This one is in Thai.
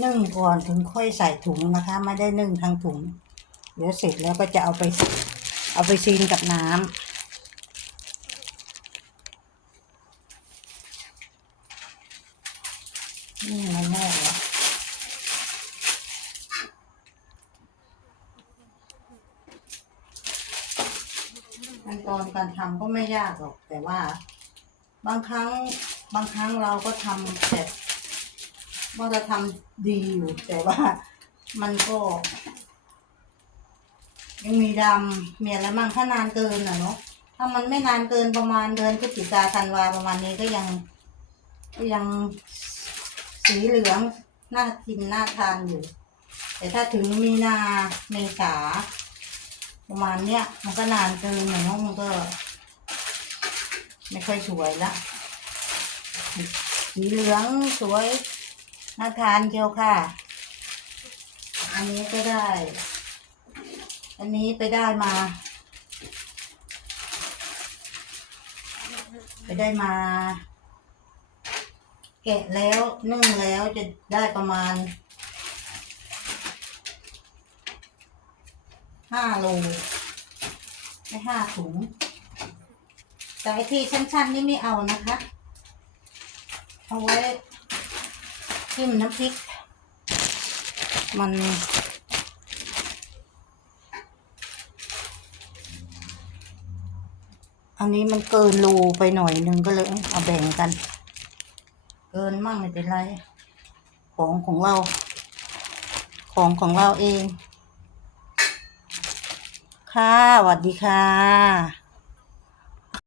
นึ่งก่อนถึงค่อยใส่ถุงนะคะ ไม่ได้นึ่งทั้งถุง เดี๋ยวเสร็จแล้วก็จะเอาไปเอาไปซีนกับน้ำนี่มันแม่เหรอขั้นตอนการทำก็ไม่ยากหรอก แต่ว่า บางครั้งบางครั้งเราก็ทำแบบ ว่าเราทำดีอยู่แต่ว่ามันก็ ยังมีดำมีอะไรมั่งถ้านานเกินอะเนาะถ้ามันไม่นานเกินประมาณเดือนพฤศจิกาธันวาประมาณนี้ก็ยัง ก็ยังสีเหลืองน่ากินน่าทานอยู่ แต่ถ้าถึงมีนาเมษาประมาณเนี้ยมันก็นานเกินหน่อยเนาะมันก็ ไม่ค่อยสวยละสีเหลืองสวย น่าทานเจียวค่ะ อันนี้ก็ได้ อันนี้ไปได้มา ไปได้มา แกะแล้วนึ่งแล้วจะได้ประมาณห้าโลได้ห้าถุง แต่ไอที่ชั้นๆนี่ไม่เอานะคะ เอาไว้ จิ้มน้ำพริก มัน อันนี้มันเกินรูไปหน่อยนึงก็เลยเอาแบ่งกัน เกินมั่งไม่เป็นไร ของของเรา ของของเราเอง ค่ะสวัสดีค่ะ